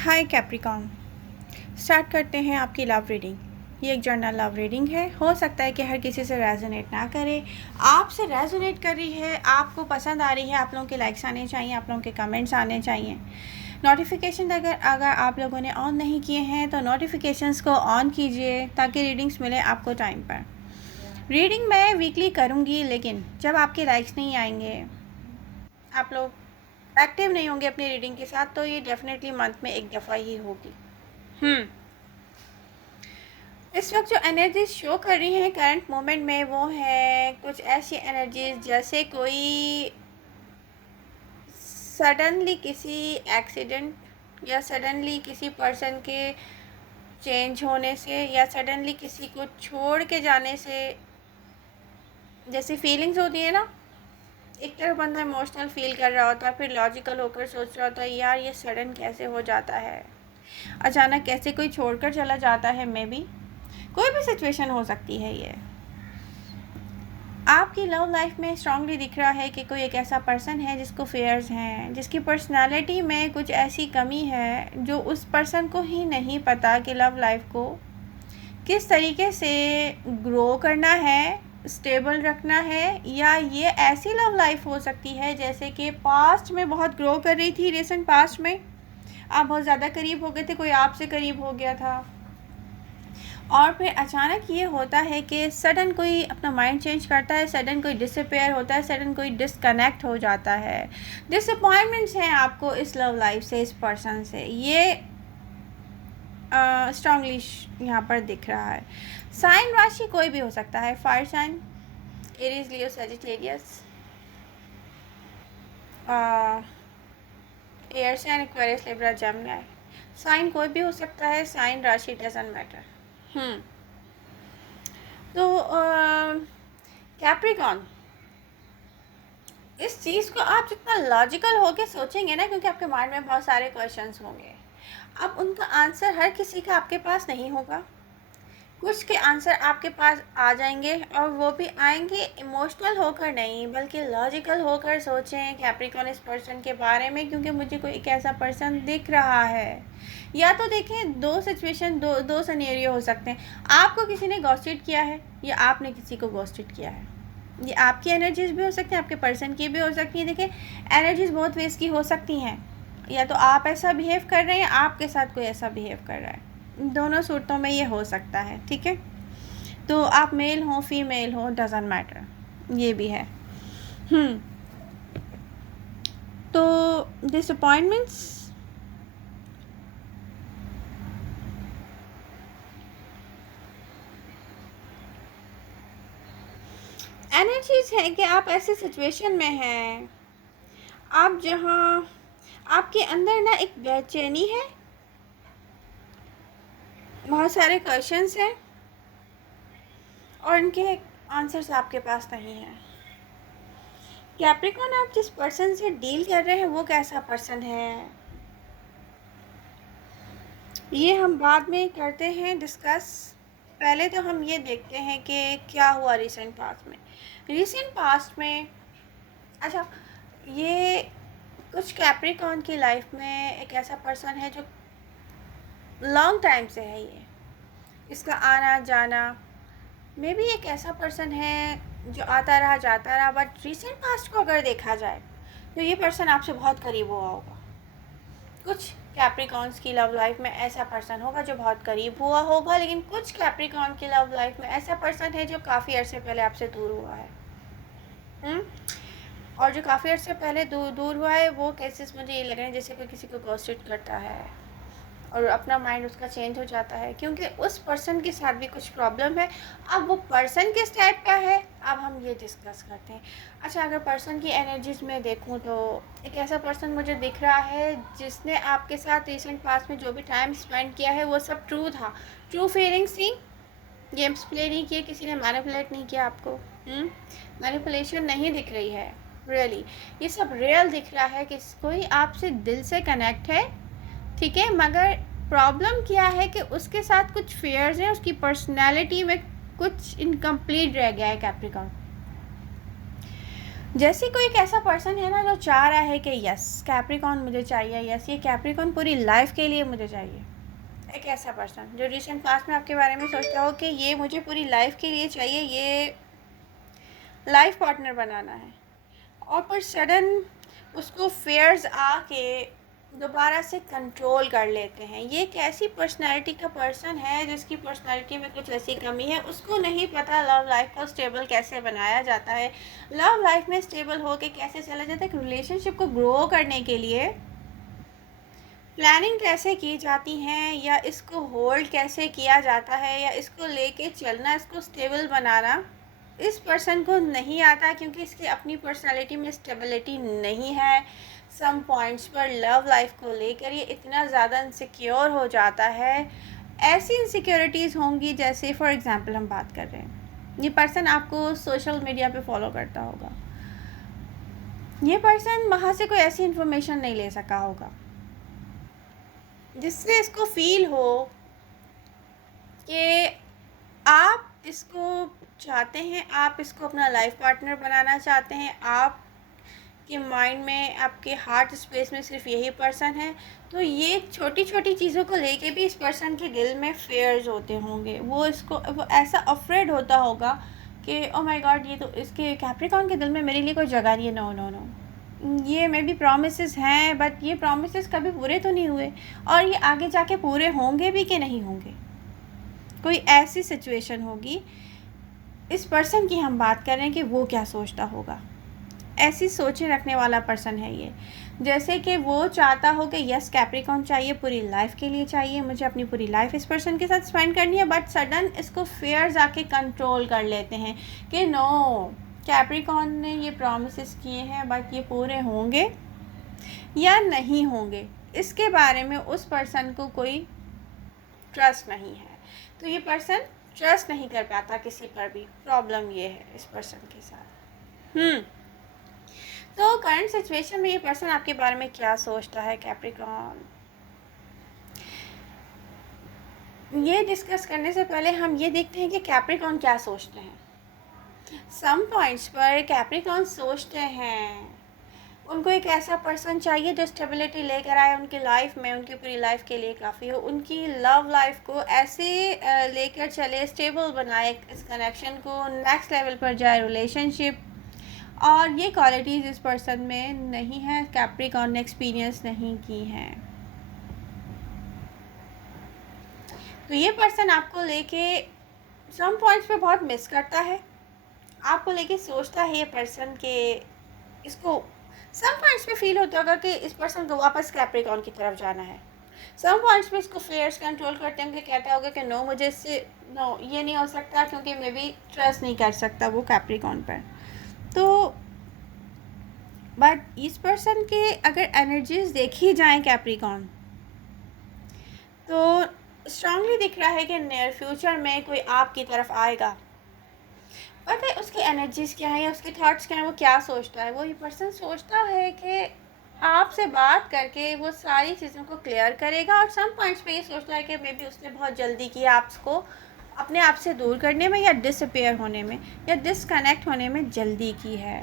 हाय Capricorn. Start करते हैं आपकी लव रीडिंग। ये एक जर्नल लव रीडिंग है। हो सकता है कि हर किसी से रेजोनेट ना करे, आपसे रेजोनेट कर रही है, आपको पसंद आ रही है। आप लोगों के लाइक्स आने चाहिए, आप लोगों के कमेंट्स आने चाहिए। नोटिफिकेशन अगर आप लोगों ने ऑन नहीं किए हैं तो नोटिफिकेशंस को ऑन कीजिए ताकि रीडिंग्स मिले आपको टाइम पर। रीडिंग मैं वीकली करूँगी, लेकिन जब आपके लाइक्स नहीं आएंगे, आप लोग एक्टिव नहीं होंगे अपनी रीडिंग के साथ, तो ये डेफिनेटली मंथ में एक दफ़ा ही होगी। इस वक्त जो एनर्जीज शो कर रही हैं करंट मोमेंट में, वो है कुछ ऐसी एनर्जीज जैसे कोई सडनली किसी एक्सीडेंट या सडनली किसी पर्सन के चेंज होने से या सडनली किसी को छोड़ के जाने से जैसी फीलिंग्स होती है ना। एक तरफ बंदा इमोशनल फील कर रहा होता है, फिर लॉजिकल होकर सोच रहा होता है यार ये सडन कैसे हो जाता है, अचानक कैसे कोई छोड़कर चला जाता है। मे बी कोई भी सिचुएशन हो सकती है। ये आपकी लव लाइफ में स्ट्रांगली दिख रहा है कि कोई एक ऐसा पर्सन है जिसको फेयर्स हैं, जिसकी पर्सनालिटी में कुछ ऐसी कमी है जो उस पर्सन को ही नहीं पता कि लव लाइफ को किस तरीके से ग्रो करना है, स्टेबल रखना है। या ये ऐसी लव लाइफ हो सकती है जैसे कि पास्ट में बहुत ग्रो कर रही थी, रिसेंट पास्ट में आप बहुत ज़्यादा करीब हो गए थे, कोई आपसे करीब हो गया था, और फिर अचानक ये होता है कि सडन कोई अपना माइंड चेंज करता है, सडन कोई डिसअपेयर होता है, सडन कोई डिसकनेक्ट हो जाता है। डिसअपॉइंटमेंट्स हैं आपको इस लव लाइफ से, इस पर्सन से। ये स्ट्रांगली यहाँ पर दिख रहा है। साइन राशि कोई भी हो सकता है, fire sign, Aries, Leo, Sagittarius, air sign, Aquarius, Libra, Gemini. Sign कोई भी हो सकता है, साइन राशि डजंट मैटर। तो कैप्रिकॉन, इस चीज़ को आप जितना लॉजिकल होके सोचेंगे ना, क्योंकि आपके माइंड में बहुत सारे क्वेश्चंस होंगे, अब उनका आंसर हर किसी का आपके पास नहीं होगा। कुछ के आंसर आपके पास आ जाएंगे, और वो भी आएंगे इमोशनल होकर नहीं, बल्कि लॉजिकल होकर। सोचें कैप्रिकॉन इस पर्सन के बारे में, क्योंकि मुझे कोई एक ऐसा पर्सन दिख रहा है। या तो देखें, दो सिचुएशन, दो सिनेरियो हो सकते हैं। आपको किसी ने गॉसिट किया है या आपने किसी को गॉसिट किया है। ये आपकी एनर्जीज भी हो सकती हैं, आपके पर्सन की भी हो सकती हैं। देखिए, एनर्जीज बहुत वेज की हो सकती हैं। या तो आप ऐसा बिहेव कर रहे हैं, आपके साथ कोई ऐसा बिहेव कर रहा है। दोनों सूरतों में ये हो सकता है, ठीक है। तो आप मेल हो फीमेल हो, डजंट मैटर, ये भी है। तो डिसअपॉइंटमेंट्स, एनर्जीज है कि आप ऐसी सिचुएशन में हैं, आप जहाँ आपके अंदर ना एक बेचैनी है, बहुत सारे क्वेश्चंस हैं और इनके आंसर्स आपके पास नहीं हैं। कैप्रिकॉन, आप जिस पर्सन से डील कर रहे हैं वो कैसा पर्सन है, ये हम बाद में करते हैं डिस्कस। पहले तो हम ये देखते हैं कि क्या हुआ रिसेंट पास्ट में। रिसेंट पास्ट में, अच्छा, ये कुछ कैप्रिकॉन की लाइफ में एक ऐसा पर्सन है जो लॉन्ग टाइम से है। ये इसका आना जाना, मे बी एक ऐसा पर्सन है जो आता रहा जाता रहा, बट रिसेंट पास्ट को अगर देखा जाए तो ये पर्सन आपसे बहुत करीब हुआ होगा। कुछ कैप्रिकॉन्स की लव लाइफ में ऐसा पर्सन होगा जो बहुत करीब हुआ होगा, लेकिन कुछ कैप्रिकॉन की लव लाइफ में ऐसा पर्सन है जो काफ़ी अर्से पहले आपसे दूर हुआ है। और जो काफ़ी अर्से पहले दूर हुआ है, वो केसेस मुझे ये लग रहे हैं जैसे कोई किसी को गॉसिट करता है और अपना माइंड उसका चेंज हो जाता है, क्योंकि उस पर्सन के साथ भी कुछ प्रॉब्लम है। अब वो पर्सन किस टाइप का है, अब हम ये डिस्कस करते हैं। अच्छा, अगर पर्सन की एनर्जीज में देखूं तो एक ऐसा पर्सन मुझे दिख रहा है जिसने आपके साथ रिसेंट पास्ट में जो भी टाइम स्पेंड किया है वो सब ट्रू था, ट्रू फीलिंग्स थी। गेम्स प्ले नहीं किए, किसी ने मैनिपुलेट नहीं किया आपको। मैनिपुलेशन नहीं दिख रही है, रियली ये सब रियल दिख रहा है कि कोई आपसे दिल से कनेक्ट है, ठीक है। मगर प्रॉब्लम क्या है कि उसके साथ कुछ फेयर्स हैं, उसकी पर्सनैलिटी में कुछ इनकम्प्लीट रह गया है कैप्रिकॉन। जैसे कोई एक ऐसा पर्सन है ना जो चाह रहा है कि यस कैप्रिकॉन मुझे चाहिए, यस ये कैप्रिकॉन पूरी लाइफ के लिए मुझे चाहिए। एक ऐसा पर्सन जो रिसेंट पास्ट में आपके बारे में सोचता हो कि ये मुझे पूरी लाइफ के लिए चाहिए, ये लाइफ पार्टनर बनाना है, और पर सडन उसको फेयर्स आके दोबारा से कंट्रोल कर लेते हैं। ये एक ऐसी पर्सनैलिटी का पर्सन है जिसकी पर्सनैलिटी में कुछ ऐसी कमी है, उसको नहीं पता लव लाइफ को स्टेबल कैसे बनाया जाता है, लव लाइफ में स्टेबल होके कैसे चला जाता है, रिलेशनशिप को ग्रो करने के लिए प्लानिंग कैसे की जाती हैं, या इसको होल्ड कैसे किया जाता है, या इसको लेके चलना, इसको स्टेबल बनाना इस पर्सन को नहीं आता, क्योंकि इसकी अपनी पर्सनालिटी में स्टेबिलिटी नहीं है। सम पॉइंट्स पर लव लाइफ को लेकर ये इतना ज़्यादा इनसिक्योर हो जाता है। ऐसी इनसिक्योरिटीज़ होंगी जैसे फॉर एग्ज़ाम्पल हम बात कर रहे हैं, ये पर्सन आपको सोशल मीडिया पे फॉलो करता होगा, ये पर्सन वहाँ से कोई ऐसी इन्फॉर्मेशन नहीं ले सका होगा जिससे इसको फील हो कि आप इसको चाहते हैं, आप इसको अपना लाइफ पार्टनर बनाना चाहते हैं, आप के माइंड में, आपके हार्ट स्पेस में सिर्फ यही पर्सन है। तो ये छोटी छोटी चीज़ों को लेके भी इस पर्सन के दिल में फेयर्स होते होंगे, वो ऐसा अफ्रेड होता होगा कि ओ माय गॉड, ये तो इसके कैप्रिकॉर्न के दिल में मेरे लिए कोई जगह नहीं है। नो नो नो, ये मे बी प्रोमिसेस हैं बट ये प्रोमिसेस कभी पूरे तो नहीं हुए, और ये आगे जाके पूरे होंगे भी कि नहीं होंगे। कोई ऐसी सिचुएशन होगी, इस पर्सन की हम बात कर रहे हैं कि वो क्या सोचता होगा। ऐसी सोचें रखने वाला पर्सन है ये, जैसे कि वो चाहता हो कि यस कैप्रिकॉर्न चाहिए, पूरी लाइफ के लिए चाहिए, मुझे अपनी पूरी लाइफ इस पर्सन के साथ स्पेंड करनी है, बट सडन इसको फेयर्स आके कंट्रोल कर लेते हैं कि नो, कैप्रिकॉर्न ने ये प्रॉमिसेस किए हैं बट ये पूरे होंगे या नहीं होंगे, इसके बारे में उस पर्सन को कोई ट्रस्ट नहीं है। तो ये पर्सन ट्रस्ट नहीं कर पाता किसी पर भी, प्रॉब्लम ये है इस पर्सन के साथ। तो करंट सिचुएशन में ये पर्सन आपके बारे में क्या सोचता है कैप्रिकॉर्न, ये डिस्कस करने से पहले हम ये देखते हैं कि कैप्रिकॉर्न क्या सोचते हैं। सम पॉइंट्स पर कैप्रिकॉर्न सोचते हैं उनको एक ऐसा पर्सन चाहिए जो स्टेबिलिटी लेकर आए उनकी लाइफ में, उनकी पूरी लाइफ के लिए काफ़ी हो, उनकी लव लाइफ को ऐसे लेकर चले, स्टेबल बनाए, इस कनेक्शन को नेक्स्ट लेवल पर जाए रिलेशनशिप। और ये क्वालिटीज़ इस पर्सन में नहीं है, कैप्रिकॉर्न ने एक्सपीरियंस नहीं की हैं। तो ये पर्सन आपको लेके सम पॉइंट्स पे बहुत मिस करता है, आपको लेके सोचता है ये पर्सन के, इसको सम पॉइंट्स पे फील होता होगा कि इस पर्सन को वापस कैप्रिकॉर्न की तरफ जाना है। सम पॉइंट्स पे इसको फेयर्स कंट्रोल करते होंगे, कहता होगा कि नो, मुझे इससे नो, ये नहीं हो सकता, क्योंकि मैं भी ट्रस्ट नहीं कर सकता वो कैप्रिकॉर्न पर। तो बट इस पर्सन के अगर एनर्जीज देखी जाएं कैप्रिकॉर्न, तो स्ट्रांगली दिख रहा है कि नियर फ्यूचर में कोई आपकी तरफ आएगा। पता है उसकी एनर्जीज क्या है या उसके थॉट्स क्या हैं, वो क्या सोचता है। वो ये पर्सन सोचता है कि आपसे बात करके वो सारी चीज़ों को क्लियर करेगा, और सम पॉइंट्स पे ये सोचता है कि मे बी उसने बहुत जल्दी की आपको अपने आप से दूर करने में, या डिसअपेयर होने में, या डिसकनेक्ट होने में जल्दी की है।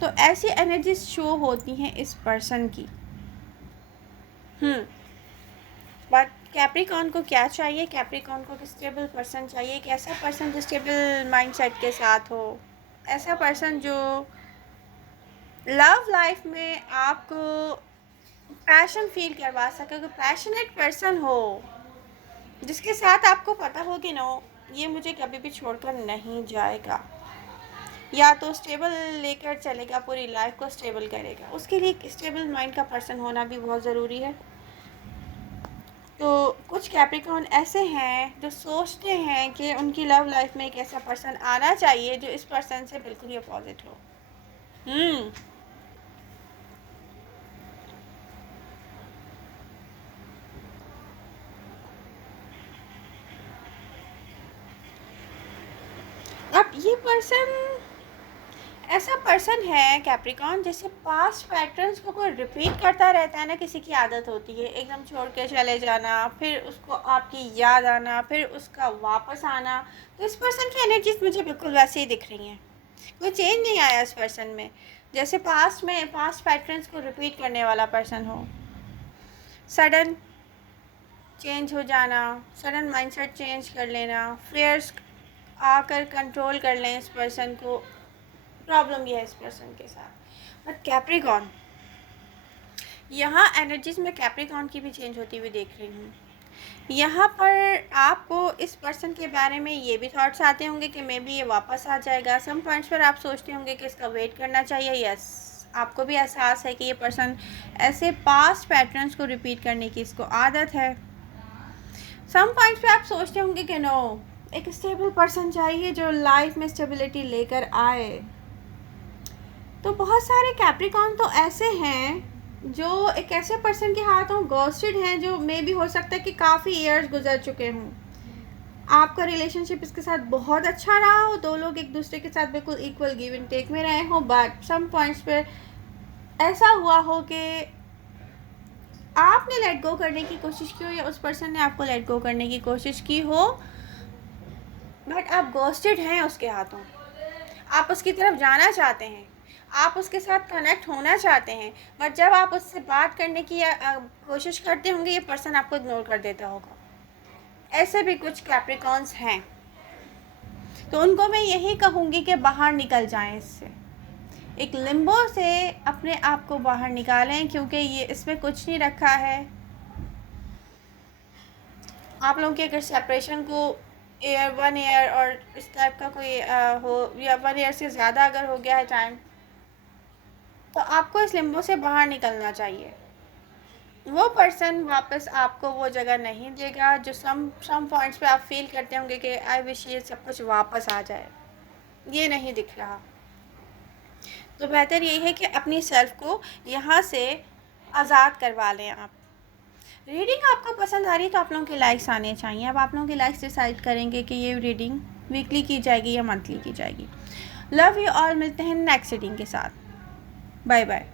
तो ऐसी एनर्जीज शो होती हैं इस पर्सन की। बट कैप्रिकॉर्न को क्या चाहिए, कैप्रिकॉर्न को स्टेबल पर्सन चाहिए, एक ऐसा पर्सन जो स्टेबल माइंडसेट के साथ हो, ऐसा पर्सन जो लव लाइफ में आपको पैशन फील करवा सके, कोई पैशनेट पर्सन हो जिसके साथ आपको पता हो कि नो, ये मुझे कभी भी छोड़कर नहीं जाएगा, या तो स्टेबल लेकर चलेगा, पूरी लाइफ को स्टेबल करेगा। उसके लिए एक स्टेबल माइंड का पर्सन होना भी बहुत ज़रूरी है। तो कुछ कैप्रिकॉर्न ऐसे हैं जो सोचते हैं कि उनकी लव लाइफ में एक ऐसा पर्सन आना चाहिए जो इस पर्सन से बिल्कुल ही अपोजिट हो। अब ये पर्सन ऐसा पर्सन है कैप्रिकॉर्न जैसे पास्ट पैटर्न्स को कोई रिपीट करता रहता है ना, किसी की आदत होती है एकदम छोड़ के चले जाना, फिर उसको आपकी याद आना, फिर उसका वापस आना। तो इस पर्सन की एनर्जीज मुझे बिल्कुल वैसे ही दिख रही हैं। कोई चेंज नहीं आया इस पर्सन में, जैसे पास्ट में पास्ट पैटर्न्स को रिपीट करने वाला पर्सन हो। सडन चेंज हो जाना, सडन माइंडसेट चेंज कर लेना, फेयर्स आकर कंट्रोल कर लें इस पर्सन को, प्रॉब्लम ये है इस पर्सन के साथ। बट कैप्रिकॉर्न, यहाँ एनर्जीज में कैप्रिकॉर्न की भी चेंज होती हुई देख रही हूँ। यहाँ पर आपको इस पर्सन के बारे में ये भी थॉट्स आते होंगे कि मे बी ये वापस आ जाएगा। सम पॉइंट्स पर आप सोचते होंगे कि इसका वेट करना चाहिए। यस, आपको भी एहसास है कि ये पर्सन ऐसे पास्ट पैटर्न्स को रिपीट करने की इसको आदत है। सम पॉइंट्स पे आप सोचते होंगे कि नो, एक स्टेबल पर्सन चाहिए जो लाइफ में स्टेबिलिटी लेकर आए। तो बहुत सारे कैप्रिकॉर्न तो ऐसे हैं जो एक ऐसे पर्सन के हाथों गोस्टेड हैं, जो मे भी हो सकता है कि काफ़ी ईयर्स गुजर चुके हों। आपका रिलेशनशिप इसके साथ बहुत अच्छा रहा हो, दो लोग एक दूसरे के साथ बिल्कुल इक्वल गिव एंड टेक में रहे हों, बट सम पॉइंट्स पे ऐसा हुआ हो कि आपने लेट गो करने की कोशिश की हो या उस पर्सन ने आपको लेट गो करने की कोशिश की हो, बट आप गोस्टेड हैं उसके हाथों। आप उसकी तरफ जाना चाहते हैं, आप उसके साथ कनेक्ट होना चाहते हैं, बट जब आप उससे बात करने की कोशिश करते होंगे, ये पर्सन आपको इग्नोर कर देता होगा। ऐसे भी कुछ कैप्रिकॉर्न्स हैं, तो उनको मैं यही कहूँगी कि बाहर निकल जाएं इससे, एक लिम्बो से अपने आप को बाहर निकालें, क्योंकि ये इसमें कुछ नहीं रखा है। आप लोगों की अगर सेपरेशन को 1 ईयर और इस टाइप का कोई हो, या 1 ईयर से ज़्यादा अगर हो गया है टाइम, तो आपको इस लिम्बो से बाहर निकलना चाहिए। वो पर्सन वापस आपको वो जगह नहीं देगा जो सम पॉइंट्स पे आप फील करते होंगे कि आई विश ये सब कुछ वापस आ जाए, ये नहीं दिख रहा। तो बेहतर यही है कि अपनी सेल्फ को यहाँ से आज़ाद करवा लें आप। रीडिंग आपको पसंद आ रही है तो आप लोगों के लाइक्स आने चाहिए। अब आप लोगों के लाइक्स डिसाइड करेंगे कि ये रीडिंग वीकली की जाएगी या मंथली की जाएगी। लव यू ऑल, मिलते हैं नेक्स्ट रीडिंग के साथ। Bye bye.